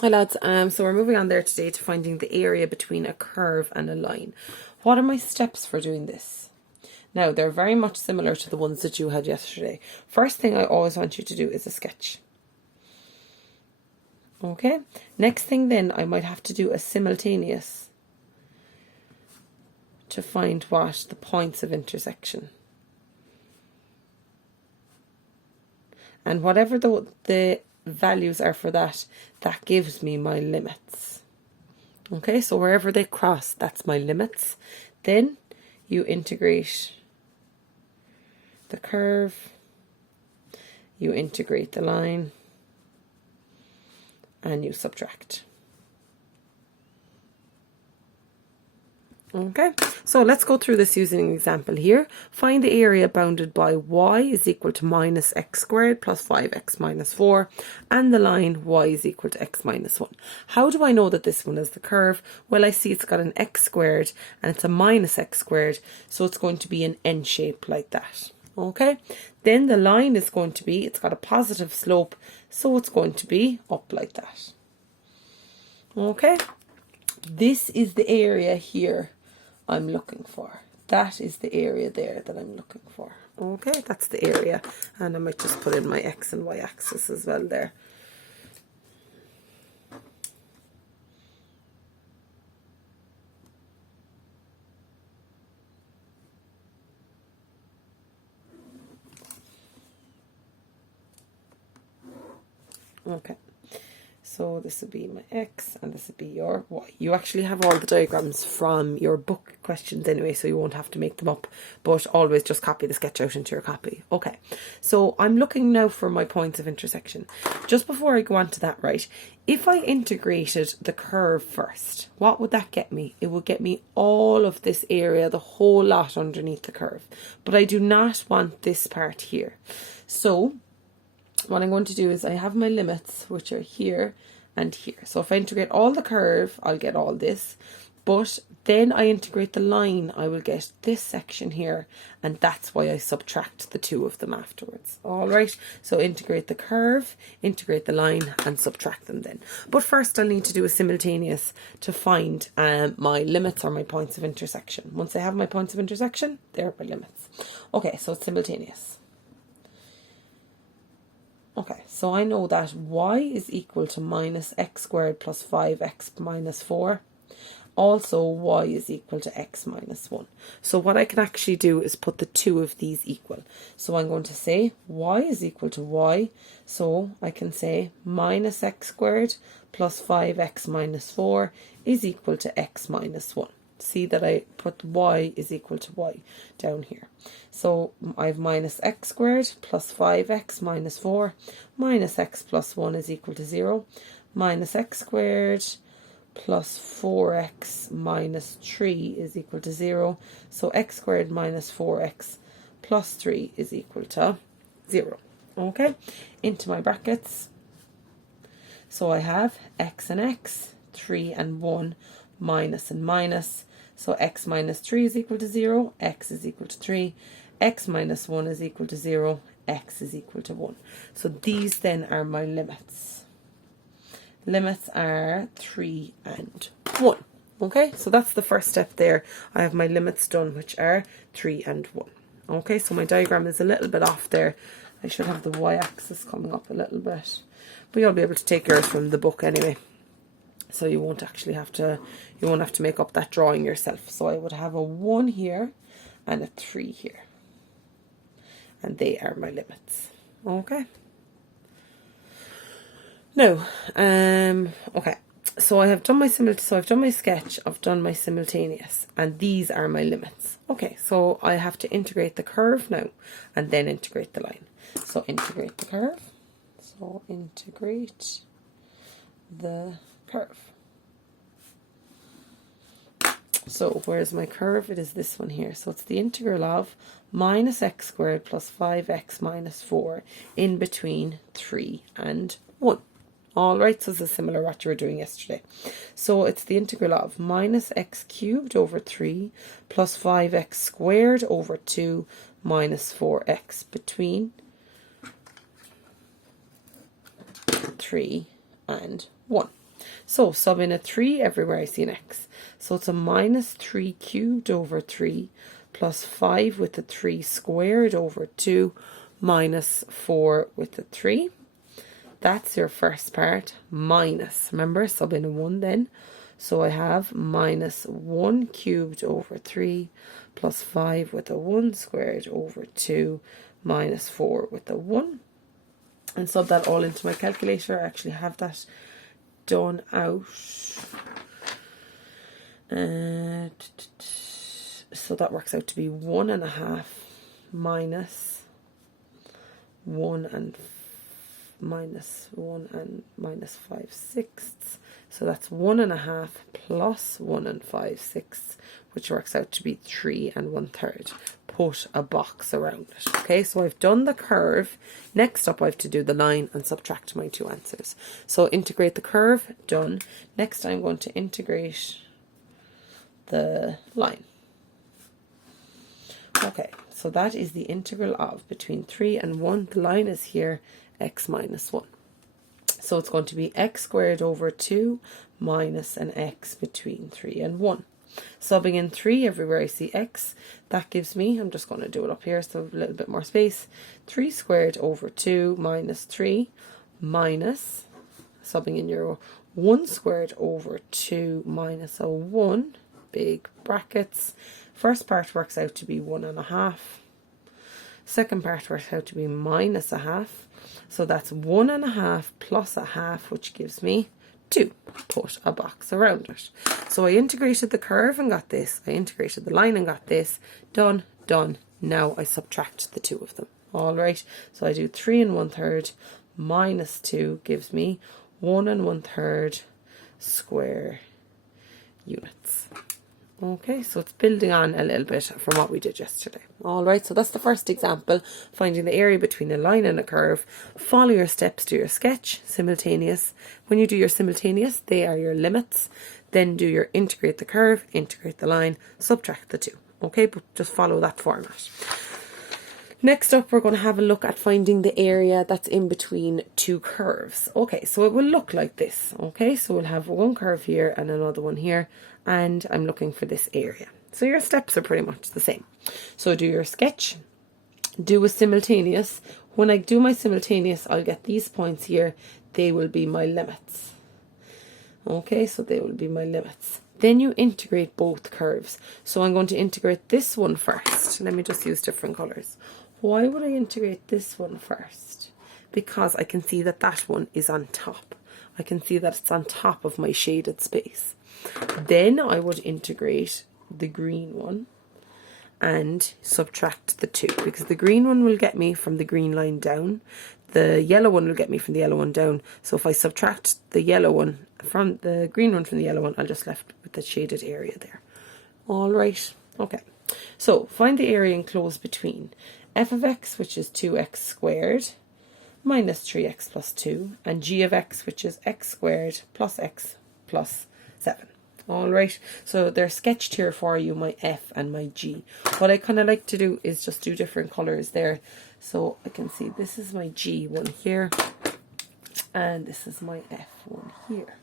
Hi lads, so we're moving on there today to finding the area between a curve and a line. What are my steps for doing this? Now, they're very much similar to the ones that you had yesterday. First thing I always want you to do is a sketch. Okay, next thing then I might have to do a simultaneous to find what the points of intersection. And whatever the values are for that, that gives me my limits. Okay, so wherever they cross, that's my limits. Then you integrate the curve, you integrate the line, and you subtract. Okay, so let's go through this using an example here. Find the area bounded by y is equal to minus x squared plus 5x minus 4 and the line y is equal to x minus 1. How do I know that this one is the curve? Well, I see it's got an x squared and it's a minus x squared, so it's going to be an N shape like that. Okay, then the line is going to be, it's got a positive slope, so it's going to be up like that. Okay, this is the area here I'm looking for. That is the area there that I'm looking for. Okay, that's the area. And I might just put in my x and y axis as well there. Okay. So this would be my x and this would be your y. You actually have all the diagrams from your book questions anyway, so you won't have to make them up, but always just copy the sketch out into your copy. Okay, so I'm looking now for my points of intersection. Just before I go on to that, right, if I integrated the curve first, what would that get me? It would get me all of this area, the whole lot underneath the curve, but I do not want this part here. So what I'm going to do is I have my limits, which are here and here. So if I integrate all the curve, I'll get all this. But then I integrate the line, I will get this section here. And that's why I subtract the two of them afterwards. All right. So integrate the curve, integrate the line, and subtract them then. But first I'll need to do a simultaneous to find my limits or my points of intersection. Once I have my points of intersection, there are my limits. Okay, so it's simultaneous. Okay, so I know that y is equal to minus x squared plus 5x minus 4. Also, y is equal to x minus 1. So what I can actually do is put the two of these equal. So I'm going to say y is equal to y. So I can say minus x squared plus 5x minus 4 is equal to x minus 1. See that I put y is equal to y down here. So I have minus x squared plus 5x minus 4 minus x plus 1 is equal to 0. Minus x squared plus 4x minus 3 is equal to 0. So x squared minus 4x plus 3 is equal to 0. Okay, into my brackets. So I have x and x, 3 and 1, minus and minus. So x minus 3 is equal to 0, x is equal to 3, x minus 1 is equal to 0, x is equal to 1. So these then are my limits. Limits are 3 and 1. Okay, so that's the first step there. I have my limits done, which are 3 and 1. Okay, so my diagram is a little bit off there. I should have the y-axis coming up a little bit. But you'll be able to take yours from the book anyway. So you won't actually have to, you won't have to make up that drawing yourself. So I would have a 1 here and a 3 here. And they are my limits. Okay. Now, okay. So I have done my I've done my sketch, I've done my simultaneous, and these are my limits. Okay, so I have to integrate the curve now, and then integrate the line. So integrate the curve. So integrate the curve. So where's my curve? It is this one here. So it's the integral of minus x squared plus 5x minus 4 in between 3 and 1. All right, so this is similar to what you were doing yesterday. So it's the integral of minus x cubed over 3 plus 5x squared over 2 minus 4x between 3 and 1. So sub in a 3 everywhere I see an x. So it's a minus 3 cubed over 3 plus 5 with the 3 squared over 2 minus 4 with the 3. That's your first part, minus. Remember, sub in a 1 then. So I have minus 1 cubed over 3 plus 5 with a 1 squared over 2 minus 4 with a 1. And sub that all into my calculator. I actually have that done out. So that works out to be 1.5 minus 1 and minus 1 and minus 5/6. So that's 1.5 plus 1 and 5/6, which works out to be 3 1/3. Put a box around it. Okay, so I've done the curve. Next up I have to do the line and subtract my two answers. So integrate the curve, done. Next I'm going to integrate the line. Okay, so that is the integral of between 3 and 1. The line is here, x minus 1. So it's going to be x squared over 2 minus an x between 3 and 1. Subbing in 3 everywhere I see x, that gives me, I'm just going to do it up here so a little bit more space, 3 squared over 2 minus 3 minus, subbing in your 1 squared over 2 minus a 1, big brackets. First part works out to be 1.5. Second part works out to be minus a half. So that's 1.5 plus a half, which gives me 2. Put a box around it. So I integrated the curve and got this. I integrated the line and got this. Done, done. Now I subtract the two of them. Alright, so I do 3 1/3 minus 2 gives me 1 1/3 square units. Okay, so it's building on a little bit from what we did yesterday. Alright, so that's the first example, finding the area between a line and a curve. Follow your steps to your sketch, simultaneous. When you do your simultaneous, they are your limits. Then do your integrate the curve, integrate the line, subtract the two. Okay, but just follow that format. Next up, we're going to have a look at finding the area that's in between two curves. Okay, so it will look like this. Okay, so we'll have one curve here and another one here, and I'm looking for this area. So your steps are pretty much the same. So do your sketch, do a simultaneous. When I do my simultaneous, I'll get these points here. They will be my limits. Okay, so they will be my limits. Then you integrate both curves. So I'm going to integrate this one first. Let me just use different colors. Why would I integrate this one first? Because I can see that that one is on top. I can see that it's on top of my shaded space. Then I would integrate the green one and subtract the 2, because the green one will get me from the green line down. The yellow one will get me from the yellow one down. So if I subtract the yellow one from the green one from the yellow one, I'll just left with the shaded area there. Alright, okay. So find the area enclosed between f of x, which is 2x squared, minus 3x plus 2, and g of x, which is x squared plus x plus 7. Alright, so they're sketched here for you, my f and my g. What I kind of like to do is just do different colours there. So I can see this is my g one here, and this is my f one here.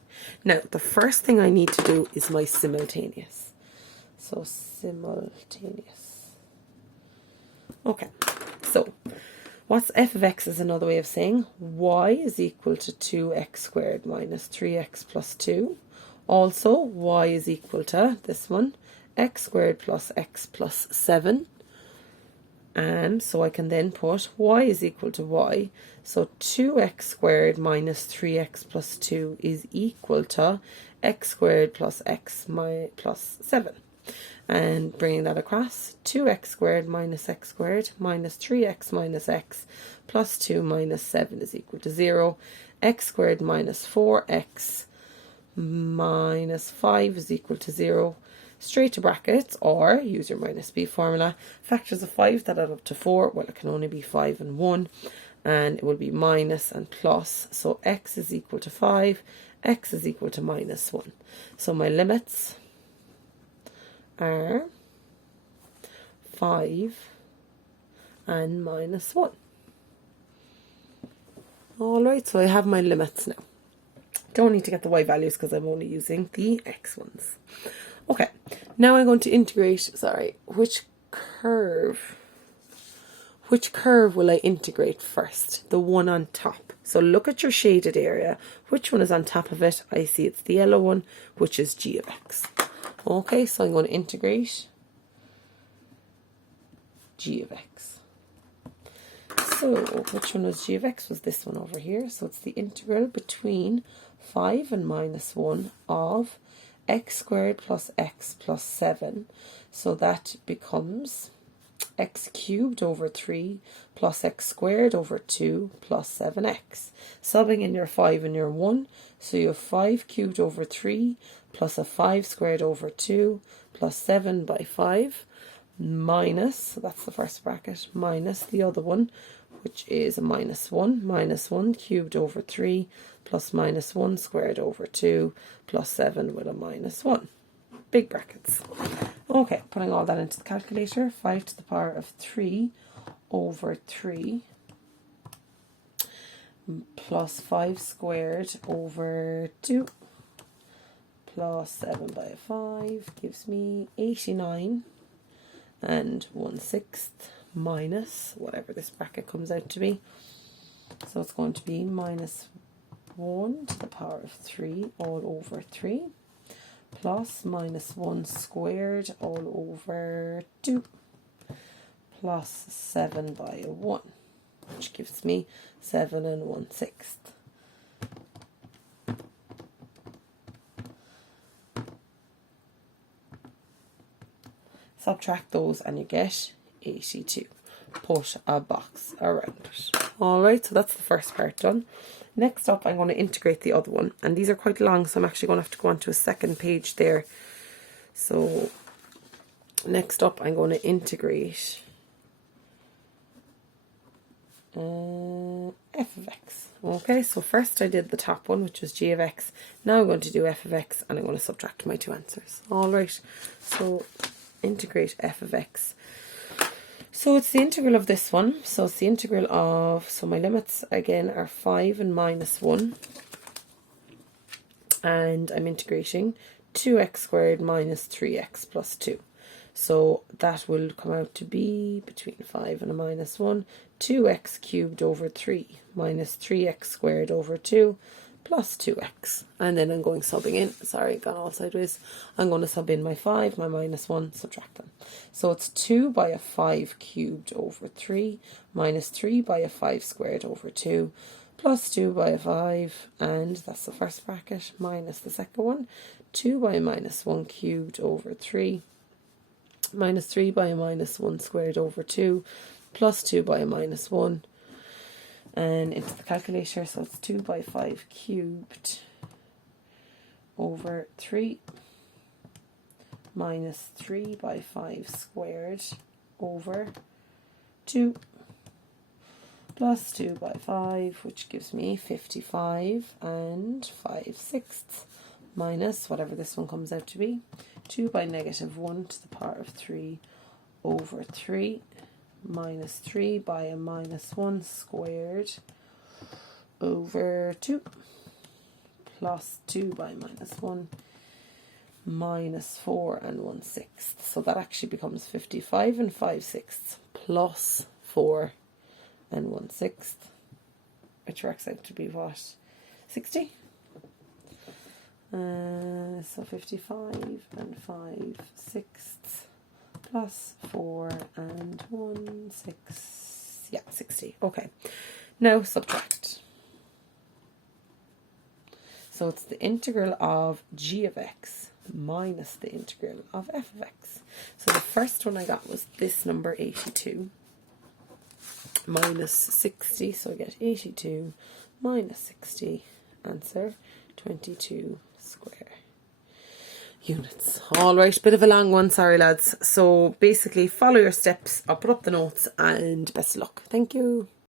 Now, the first thing I need to do is my simultaneous. So simultaneous. Okay, so what's f of x is another way of saying y is equal to 2x squared minus 3x plus 2. Also, y is equal to this one, x squared plus x plus 7. And so I can then put y is equal to y. So 2x squared minus 3x plus 2 is equal to x squared plus x plus 7. And bringing that across, 2x squared minus x squared minus 3x minus x plus 2 minus 7 is equal to 0. X squared minus 4x minus 5 is equal to 0. Straight to brackets, or use your minus b formula. Factors of 5 that add up to 4, well, it can only be 5 and 1. And it will be minus and plus. So x is equal to 5, x is equal to minus 1. So my limits are 5 and minus 1. Alright, so I have my limits now. Don't need to get the y values because I'm only using the x ones. Okay, now I'm going to integrate, which curve will I integrate first? The one on top. So look at your shaded area. Which one is on top of it? I see it's the yellow one, which is g of x. Okay, so I'm going to integrate g of x. So which one was g of x? Was this one over here. So it's the integral between 5 and minus 1 of x squared plus x plus 7. So that becomes x cubed over 3 plus x squared over 2 plus 7x. Subbing in your 5 and your 1, so you have 5 cubed over 3 plus a 5 squared over 2 plus 7 by 5 minus, so that's the first bracket, minus the other one, which is a minus 1 cubed over 3 plus minus 1 squared over 2 plus 7 with a minus 1. Big brackets. Okay, putting all that into the calculator, 5 to the power of 3 over 3 plus 5 squared over 2 plus 7 by 5 gives me 89 and 1/6 minus whatever this bracket comes out to be. So it's going to be minus 1 to the power of 3 all over 3 plus minus 1 squared all over 2 plus 7 by 1, which gives me 7 and 1/6. Subtract those and you get 82. Put a box around it. Alright, so that's the first part done. Next up, I'm going to integrate the other one. And these are quite long, so I'm actually going to have to go on to a second page there. So, next up, I'm going to integrate f of x. Okay, so first I did the top one, which was g of x. Now I'm going to do f of x, and I'm going to subtract my two answers. Alright, so integrate f of x. So it's the integral of this one. So it's the integral of, so my limits again are 5 and minus 1. And I'm integrating 2x squared minus 3x plus 2. So that will come out to be between 5 and a minus 1, 2x cubed over 3 minus 3x squared over 2 plus 2x. And then I'm going subbing in, sorry, gone all sideways. I'm going to sub in my 5, my minus 1, subtract them. So it's 2 by a 5 cubed over 3 minus 3 by a 5 squared over 2 plus 2 by a 5, and that's the first bracket, minus the second one, 2 by a minus 1 cubed over 3 minus 3 by a minus 1 squared over 2 plus 2 by a minus 1. And into the calculator, so it's 2 by 5 cubed over 3 minus 3 by 5 squared over 2 plus 2 by 5, which gives me 55 and 5/6 minus whatever this one comes out to be, 2 by negative 1 to the power of 3 over 3 minus 3 by a minus 1 squared over 2 plus 2 by minus 1 minus 4 and 1/6. So that actually becomes 55 and 5/6 plus 4 and 1/6, which works out to be what? 60? So 55 and 5/6 plus 4 and 1/6, yeah, 60. Okay, now subtract. So it's the integral of g of x minus the integral of f of x. So the first one I got was this number 82 minus 60, so I get 82 minus 60, answer 22 square units. Alright, bit of a long one, sorry lads. So basically follow your steps, I'll put up the notes, and best of luck. Thank you.